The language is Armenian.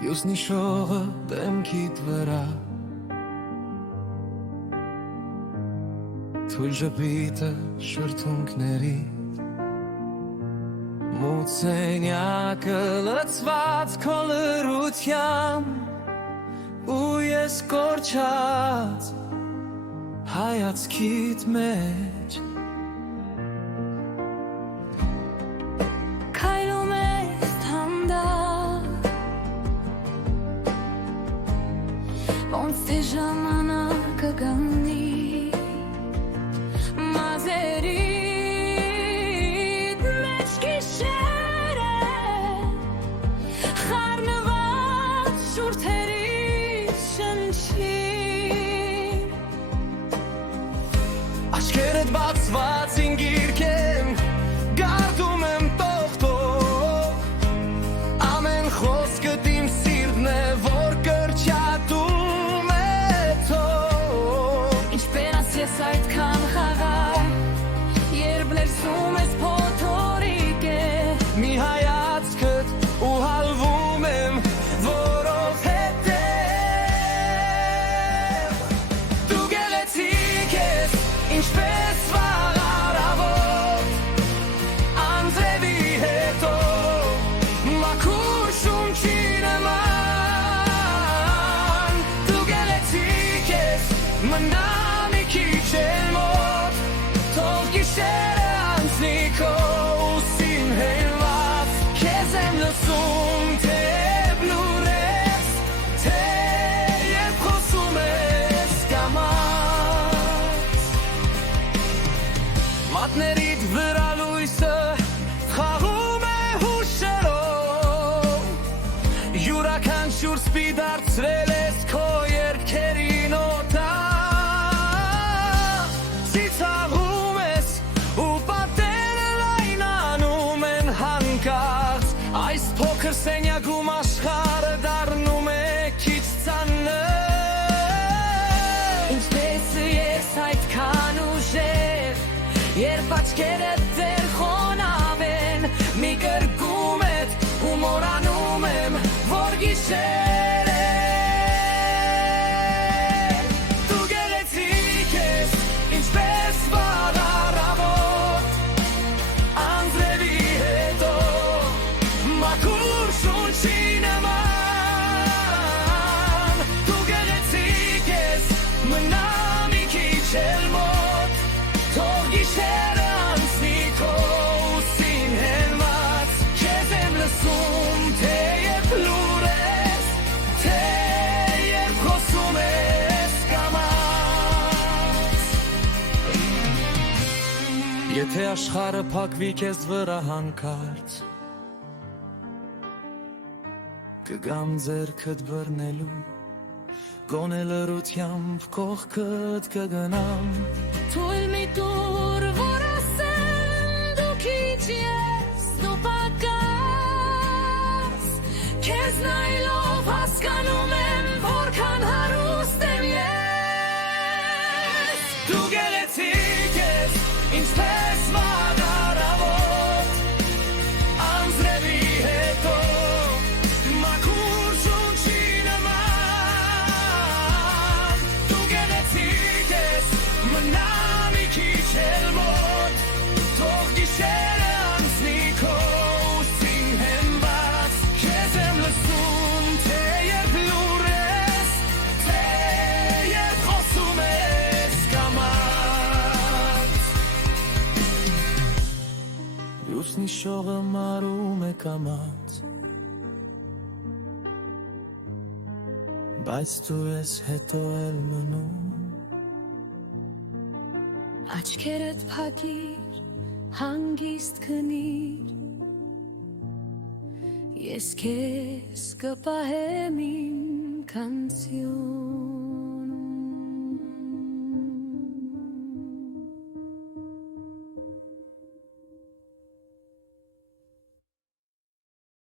Յուսնի շողը դեմքիդ վրա Թույլ ժպիտը շրթունքների Մութսենյակը լցված քո լռությամբ ու ես կորչած հայացքիդ մեջ Քայլում ես հանդարտ Ոնց թե ժամանակը գանի Մազերիդ մեջ գիշերը խառնված շուրթերից շնչի Աչքերդ բացված ինգիրք եմ Գարդում եմ տողտող Ամեն խոսքդ իմ սիրտն է Որ կրճատում է թող Ինչպես ես այդքան խաղար Երբ լերսում ես փոթորիկ է Մի հայացքդ ու հալվում եմ Որովհետև Դու գեղեցիկ ես Ինչպես վաղ առավոտ Անձրևի հետո Մաքուր շունչի նման Դու գեղեցիկ ես Մնա մի քիչ էլ մոտ Թող գիշերը անցնի քո ուսին հենված Քեզ եմ լսում թեև լուր ես Թեև խոսում ես կամաց Մատներիդ վրա լույսը խաղում է հուշերով Յուրաքանչյուր սպի դարձրել ես քո երգերի նոտա Ցիցաղում ես ու պատերը լայնանում են հանկարծ Այս փոքր սենյակում աշխարհը դառնում է քիչ ծանր Ինչպես ես այդքան ուժեղ Երբ աչքերդ դեռ խոնավ են Մի կրկում ես ու մոռանում եմ որ գիշեր է Դու գեղեցիկ ես ինչպես վաղ առավոտ Անձրևի հետո մաքուր շունչի նման Դու գեղեցիկ ես մնա մի քիչ էլ մոտ Թող գիշերը անցնի քո ուսին հենված Քեզ եմ լսում թեև լուր ես Թեև խոսում ես կամաց Եթե աշխարհը փակվի քեզ վրա հանկարծ Կգամ ձեռքդ բռնելու Գոնե լռությամբ կողքդ կգնամ Թույլ մի տուր որ ասեմ դու քիչ ես դու պակաս Քեզ նայելով հասկանում եմ որքան հարուստ եմ ես Դու գեղեցիկ ես ինչպես վաղ առավոտ Անձրևի հետո մաքուր շունչի նման Դու գեղեցիկ ես մնա մի քիչ էլ մոտ Թող գիշերը անցնի քո ուսին հենված Քեզ եմ լսում թեև լուր ես Թեև խոսում ես կամաց Յուսնի շողը մարում է կամաց Բայց դու ես հետո էլ մնում Աչքերդ փակիր հանգիստ քնիր Ես քեզ կպահեմ իմ կանցյուն